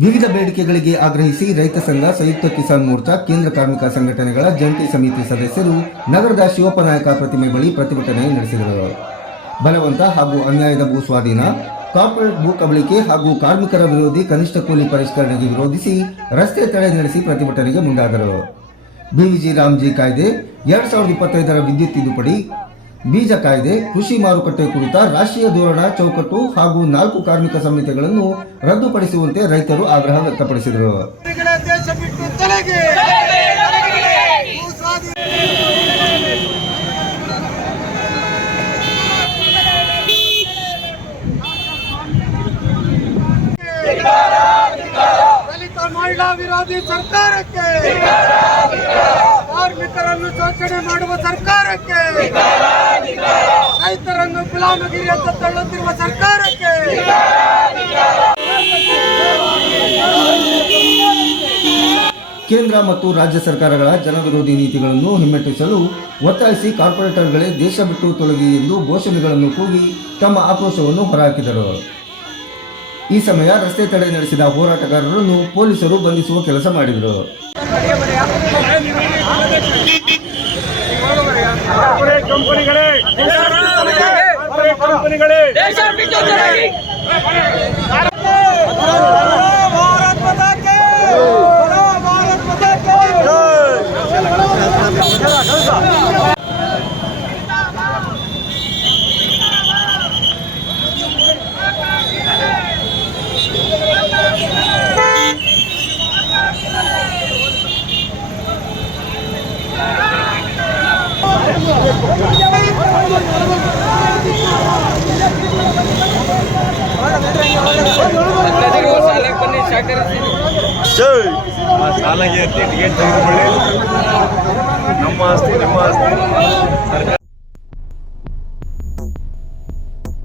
ವಿವಿಧ ಬೇಡಿಕೆಗಳಿಗೆ ಆಗ್ರಹಿಸಿ ರೈತ ಸಂಘ, ಸಂಯುಕ್ತ ಕಿಸಾನ್ ಮೋರ್ಚಾ, ಕೇಂದ್ರ ಕಾರ್ಮಿಕ ಸಂಘಟನೆಗಳ ಜಂಟಿ ಸಮಿತಿ ಸದಸ್ಯರು ನಗರದ ಶಿವಪ್ಪನಾಯಕ ಪ್ರತಿಮೆ ಬಳಿ ಪ್ರತಿಭಟನೆ ನಡೆಸಿದರು. ಬಲವಂತ ಹಾಗೂ ಅನ್ಯಾಯದ ಭೂ ಸ್ವಾಧೀನ, ಕಾರ್ಪೊರೇಟ್ ಭೂ ಕಬಳಿಕೆ ಹಾಗೂ ಕಾರ್ಮಿಕರ ವಿರೋಧಿ ಕನಿಷ್ಠ ಕೂಲಿ ಪರಿಷ್ಕರಣೆಗೆ ವಿರೋಧಿಸಿ ರಸ್ತೆ ತಡೆ ನಡೆಸಿ ಪ್ರತಿಭಟನೆಗೆ ಮುಂದಾದರು. ಬಿವಿಜಿ ರಾಮ್ಜಿ ಕಾಯ್ದೆ, 2025ರ ವಿದ್ಯುತ್ ತಿದ್ದುಪಡಿ, ಬೀಜ ಕಾಯ್ದೆ, ಕೃಷಿ ಮಾರುಕಟ್ಟೆ ಕುರಿತ ರಾಷ್ಟ್ರೀಯ ಧೋರಣ ಚೌಕಟ್ಟು ಹಾಗೂ 4 ಕಾರ್ಮಿಕ ಸಂಹಿತೆಗಳನ್ನು ರದ್ದುಪಡಿಸುವಂತೆ ರೈತರು ಆಗ್ರಹ ವ್ಯಕ್ತಪಡಿಸಿದರು. ದಲಿತ ಮಹಿಳಾ ವಿರೋಧಿ ಸರ್ಕಾರಕ್ಕೆ, ಕಾರ್ಮಿಕರನ್ನು ಶೋಷಣೆ ಮಾಡುವ ಸರ್ಕಾರಕ್ಕೆ, ರೈತರನ್ನು ಗುಲಾಮಗಿರಿಯತ್ತ ತಳ್ಳುತ್ತಿರುವ ಸರ್ಕಾರಕ್ಕೆ, ಕೇಂದ್ರ ಮತ್ತು ರಾಜ್ಯ ಸರ್ಕಾರಗಳ ಜನವಿರೋಧಿ ನೀತಿಗಳನ್ನು ಹಿಮ್ಮೆಟ್ಟಿಸಲು ಒತ್ತಾಯಿಸಿ ಕಾರ್ಪೊರೇಟರ್ಗಳೇ ದೇಶ ಬಿಟ್ಟು ತೊಲಗಿ ಎಂದು ಘೋಷಣೆಗಳನ್ನು ಕೂಗಿ ತಮ್ಮ ಆಕ್ರೋಶವನ್ನು ಹೊರಹಾಕಿದರು. ಈ ಸಮಯ ರಸ್ತೆ ತಡೆ ನಡೆಸಿದ ಹೋರಾಟಗಾರರನ್ನು ಪೊಲೀಸರು ಬಂಧಿಸುವ ಕೆಲಸ ಮಾಡಿದರು. ಸಾಲಾಗಿ ಟಿಕೆಟ್ ತೆಗೆದುಕೊಳ್ಳಿ. ನಮ್ಮ ಆಸ್ತಿ ನಿಮ್ಮ ಆಸ್ತಿ.